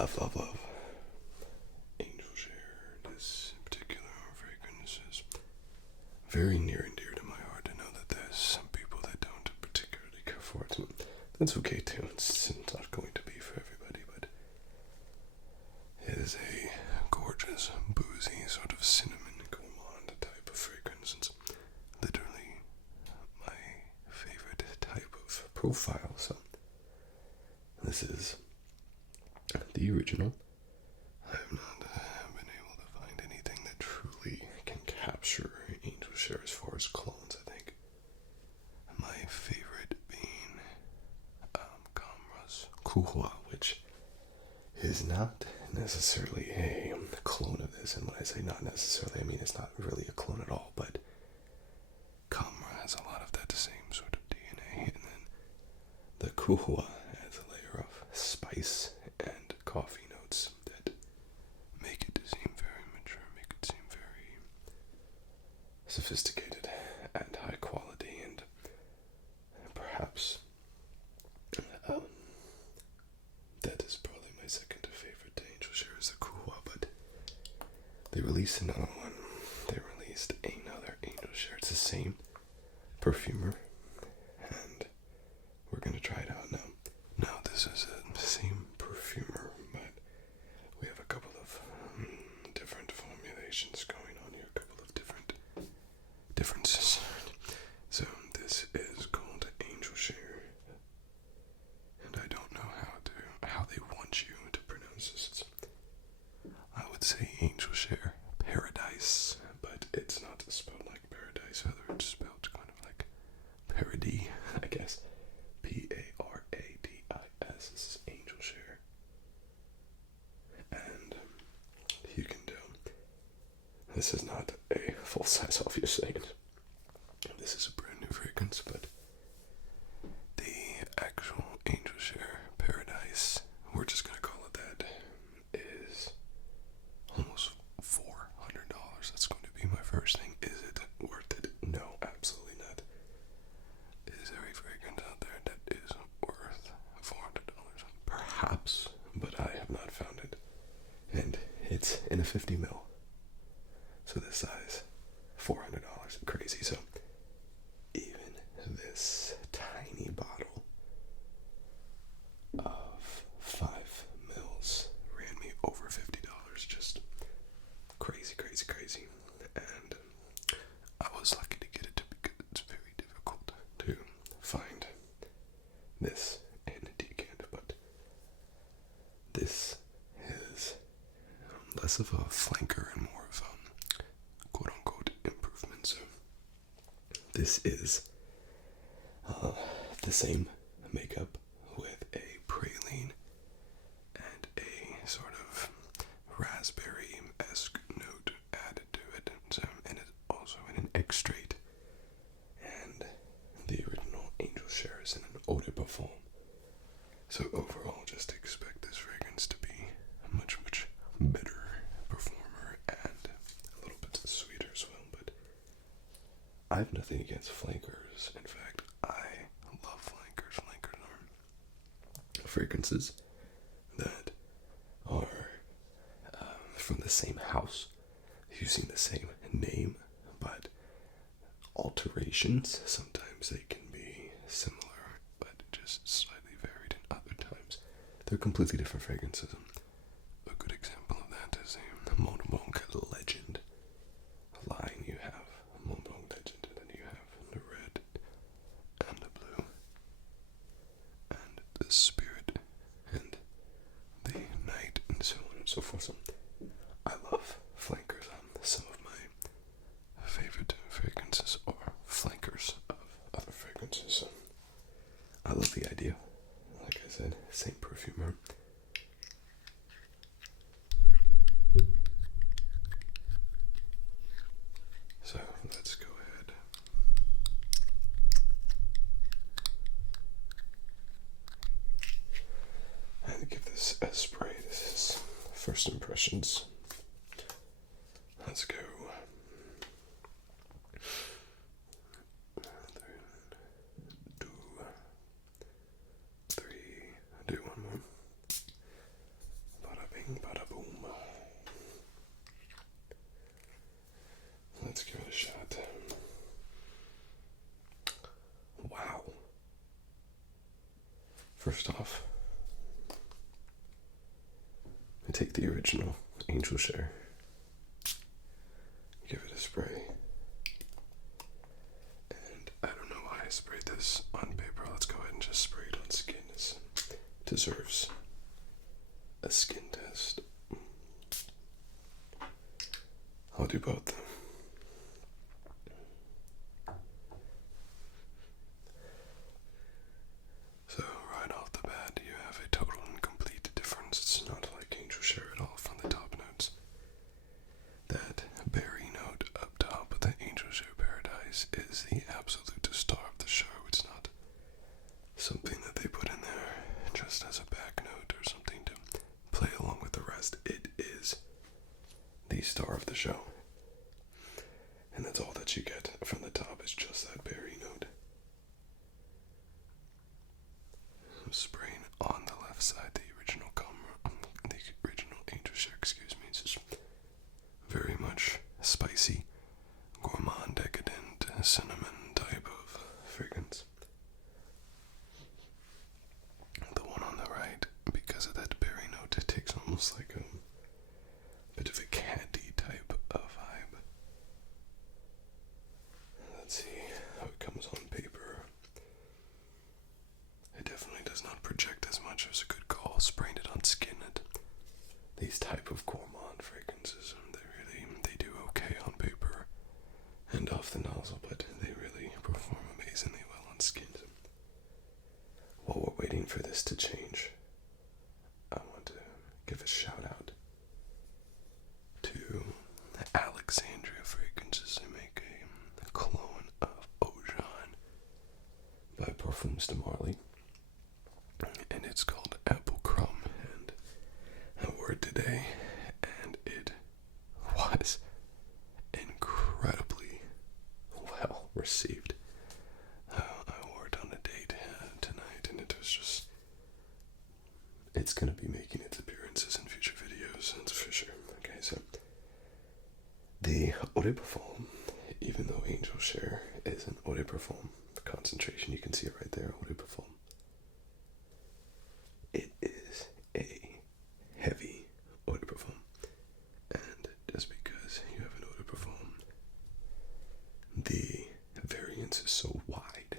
love. Angel Share. This particular fragrance is very near and dear to my heart. I know that there's some people that don't particularly care for it. That's okay too. It's not going to be for everybody, but it is a gorgeous, boozy, sort of cinnamon gourmand type of fragrance. It's literally my favorite type of profile. So this is the original. I have not been able to find anything that truly can capture Angel Share as far as clones. I think my favorite being Camera's Kuhua, which is not necessarily a clone of this. And when I say not necessarily, I mean it's not really a clone at all, but Camera has a lot of that same sort of DNA, and then the Kuhua adds a layer of spice and coffee notes that make it seem very mature, make it seem very sophisticated and high quality, and perhaps that is probably my second favorite Angel Share is the Kuhua, but they released another one. They released another Angel Share. It's the same perfumer, and we're going to try it out now. Now, this is the same perfumer, but we have a couple of different formulations going on here, a couple of different differences. So, this is called Angel Share, and I don't know how they want you to pronounce this. I would say Angel Share Paradis, but it's not spelled like paradise, rather it's spelled kind of like Paradis, I guess. Paradis. This is Angel Share. And you can tell this is not a full-size off your saying. This is a brand new fragrance, but the actual Angel Share Paradise, we're just going to call it that, is almost $400. That's going to be my first thing. Is it worth it? No, absolutely not. Is there a fragrance out there that is worth $400? Perhaps, but I have not found it. And it's in a 50 ml. So this size, $400. Crazy. So even this tiny bottle of 5 mils ran me over $50. Just crazy. And I was lucky to get it because it's very difficult to find this in a decant, but this is less of a flanker and more of quote-unquote improvement. So this is the same makeup with a praline and a sort of raspberry-esque note added to it. So, and it's also in an extrait. And the original Angel Share is in an eau de parfum. So overall, just expect this fragrance to be a much better performer and a little bit sweeter as well. But I have nothing against flankers. In fact, I love flankers. Flankers are fragrances that are from the same house, using the same name, but alterations. Sometimes they can be similar, but just slightly varied, and other times they're completely different fragrances. A good example of that is the Montblanc Legend line. You have Montblanc Legend, and then you have the red and the blue and the spirit and the night and so on and so forth. So I love flankers. Some of my favorite fragrances are flankers of other fragrances. So I love the idea. Like I said, same perfumer. So let's go ahead. And give this a spray. This is first impressions. Let's go. Do one more. About first off, I take the original Angel Share, give it a spray, and I don't know why I sprayed this on paper. Let's go ahead and just spray it on skin. This deserves a skin test. I'll do both. So right off the bat, you have a total and complete difference. It's not like Angel Share at all from the top notes. That berry note up top of the Angel Share Paradise is the absolute star of the show. It's not something that they put in there just as a back note or something to play along with the rest. It is the star of the show. And that's all that you get from the top is just that berry note. I'm spraying on the left side, the original Angel Share, It's just very much spicy, gourmand, decadent, cinnamon type of fragrance. The one on the right, because of that berry note, it takes almost like a bit of a candy type of vibe. Let's see how it comes on paper. It definitely does not project as much as a good call. Spraying it on skin, these type of gourmand fragrances, they do okay on paper and off the nozzle, but they really perform amazingly well on skin. While we're waiting for this to change, I want to give a shout out to Alexandria Fragrances. They make a cologne of Ojan by Perfume de Marly, and it's called Apple Crumb, and I wore it today, and it was incredibly well received. I wore it on a date tonight, and it was just, it's going to be making its appearances in future videos, that's for sure. Okay, so the Eau de Parfum, even though Angel Share is an Eau de Parfum concentration, you can see it right there, Eau de Parfum. It is a heavy Eau de Parfum, and just because you have an Eau de Parfum, the variance is so wide,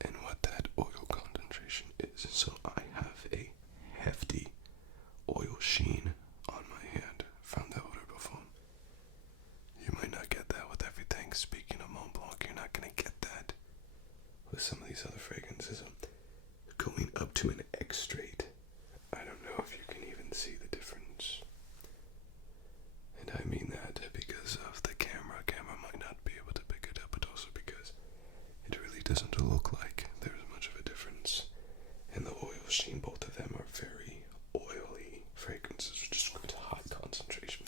and what that oil concentration is. So I have a hefty oil sheen on my hand from the Eau de Parfum. You might not get that with everything. Speaking of Mont Blanc, you're not going to get that with some of these other fragrances. Going up to an X straight, I don't know if you can even see the difference. And I mean that because of the camera. Camera might not be able to pick it up, but also because it really doesn't look like there's much of a difference. And the oil sheen, both of them are very oily fragrances, just with high concentration.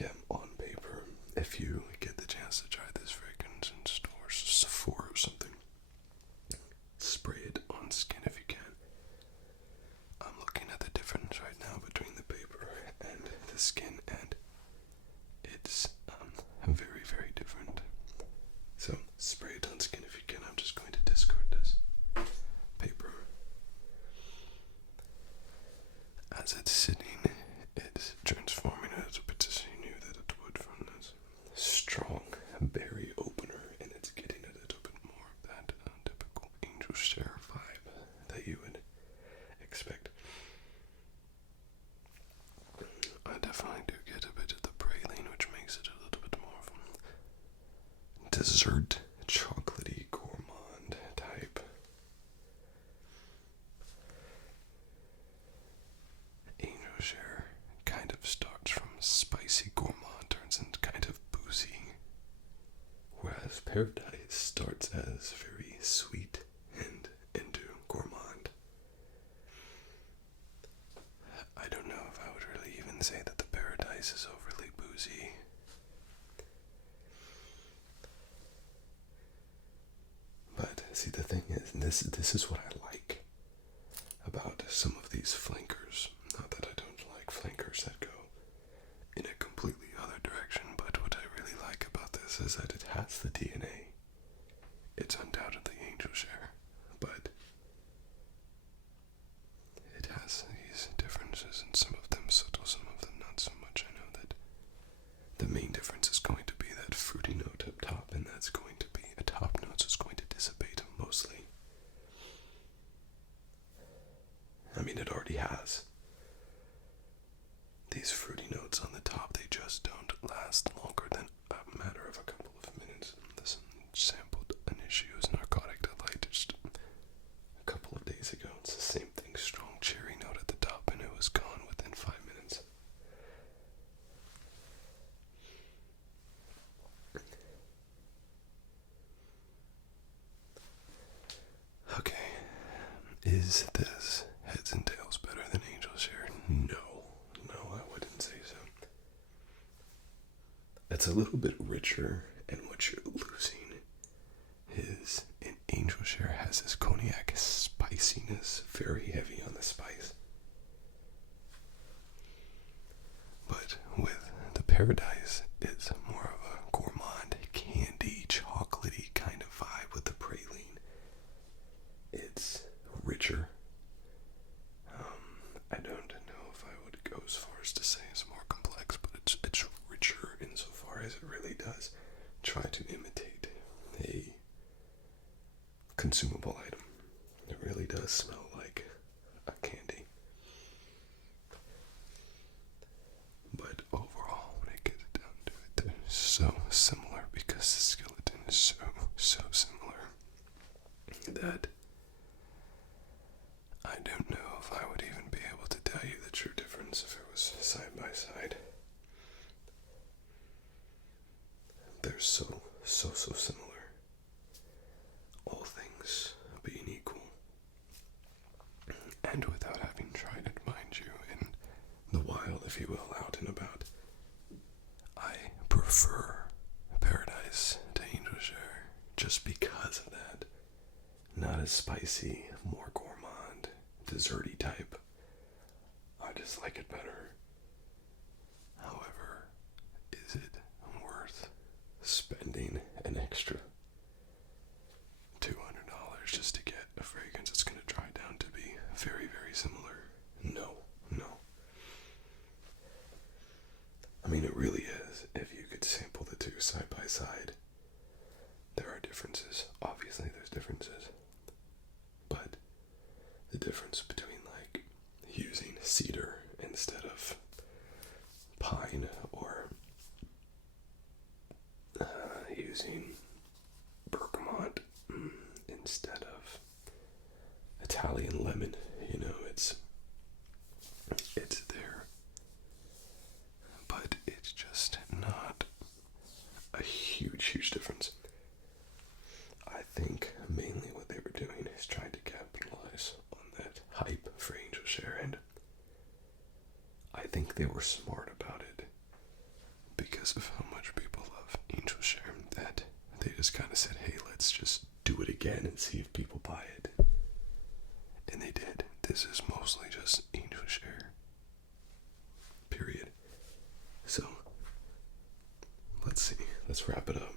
Yeah, on paper, if you get the chance to try this fragrance in stores, Sephora or something, spray it on skin if you can. I'm looking at the difference right now between the paper and the skin, and it's very, very different. So spray it on skin if you can. I'm just going to discard this paper. As it's sitting, it's transforming it as a bit as you knew that it would from this strong berry opener, and it's getting a little bit more of that typical Angel Share vibe that you would expect. I definitely do get a bit of the praline, which makes it a little bit more of a dessert, chocolatey, gourmand type. Angel Share kind of starts from spicy gourmand, turns into kind of boozy, whereas Paradise starts as very sweet and into gourmand. I don't know if I would really even say that the Paradise is overly boozy. But see, the thing is, this is what I like about some of these flankers. Not that I don't like flankers that go in a completely other direction, but what I really like about this is that it has the DNA. It's undoubtedly Angel Share, these fruity notes on the top, they just don't last longer than a matter of a couple of minutes. This sampled Initio's Narcotic Delight just a couple of days ago. It's the same thing, strong cherry note at the top, and it was gone within 5 minutes. Okay, is this heads and tails better than Angel's Share? No, I wouldn't say so. It's a little bit richer, and what you're losing is an Angel Share has this cognac spiciness, very heavy on the spice. But with the Paradis, it's more of a gourmand, candy, chocolatey kind of vibe with the praline. It's richer. I don't know if I would go as far as to say it's more complex, but it's richer insofar as it really does try to imitate a consumable item. It really does smell like a candy. But overall, when it gets down to it, they're so similar because the skeleton is so similar that I don't know if I would even be able to tell you the true difference if it was side by side. They're so similar. All things being equal. And without having tried it, mind you, in the wild, if you will, out and about, I prefer Paradis to Angel Share just because of that. Not as spicy, more gourmand, desserty type. I just like it better. However, is it worth spending an extra $200 just to get a fragrance that's going to dry down to be very, very similar? No. I mean, it really is. If you could sample the two side by side, there are differences. Obviously, there's differences. But the difference between, like, using cedar instead of pine, or using bergamot instead of Italian lemon, it's there, but it's just not a huge difference. I think mainly what they were doing is trying to capitalize on that hype for Angel Share, and I think they were smart about it because of how much people love Angel Share, that they just kind of said, hey, let's just do it again and see if people buy it. And they did. This is mostly just Angel Share. Period. So, let's see. Let's wrap it up.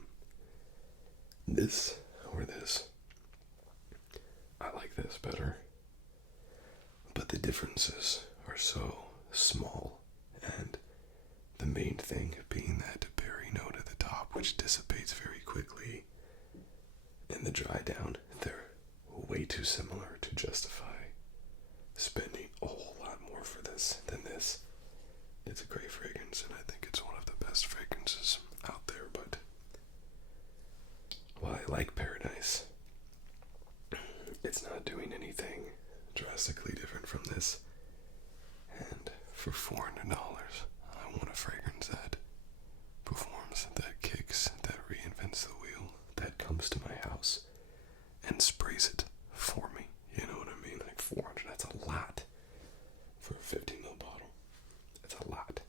This or this. I like this better. But the differences are so small, and the main thing being that berry note at the top, which dissipates very quickly in the dry down. They're way too similar to justify spending a whole lot more for this than this. It's a great fragrance, and I think it's one of the best fragrances out there, but while I like Paradis, it's not doing anything drastically different from this. And for $400, I want a fragrance that performs, that kicks, that reinvents the wheel, that comes to my house and sprays it for me. You know what I mean? Like $400, that's a lot for a 50ml bottle. That's a lot.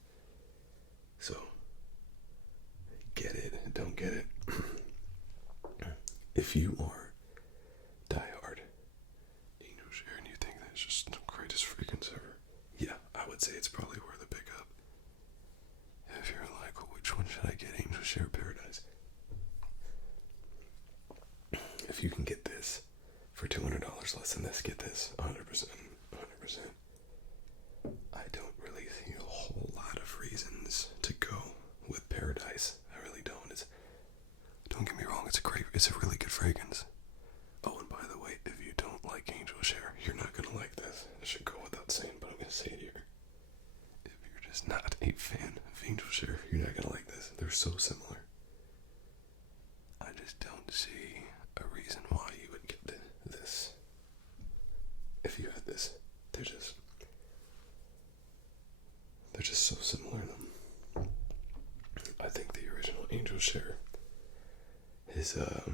So, get it, don't get it. If you are diehard Angel Share and you think that's just the greatest fragrance ever, yeah, I would say it's probably worth a pickup. If you're like, well, which one should I get, Angel Share or Paradis? If you can get this for $200 less than this, get this 100%. I don't really see a whole lot of reasons to go with Paradis. I really don't. Don't get me wrong, it's a really good fragrance. Oh, and by the way, if you don't like Angel Share, you're not gonna like this. I should go without saying, but I'm gonna say it here. If you're just not a fan of Angel Share. You're not gonna like this. They're so similar. I just don't see a reason why you would get this. If you had this, they're just so similar. I think the original Angel Share is that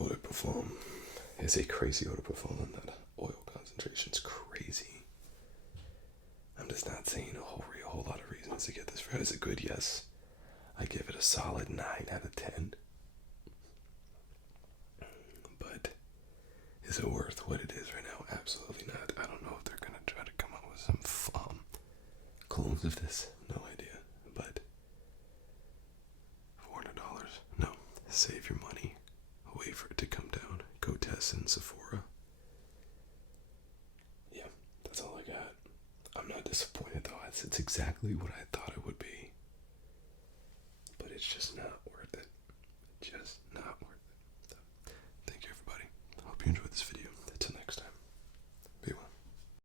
eau de parfum is a crazy eau de parfum, and that oil concentration's crazy. I'm just not seeing a whole lot of reasons to get this. Is it good? Yes. I give it a solid 9 out of 10. But is it worth what it is right now? Absolutely not. I don't know if they're gonna try to come up with some clones of this. No idea. But $400? No. Save your money. Wait for it to come down. Go test in Sephora. Yeah, that's all I got. I'm not disappointed though. It's exactly what I thought it would be. But it's just not worth it. Just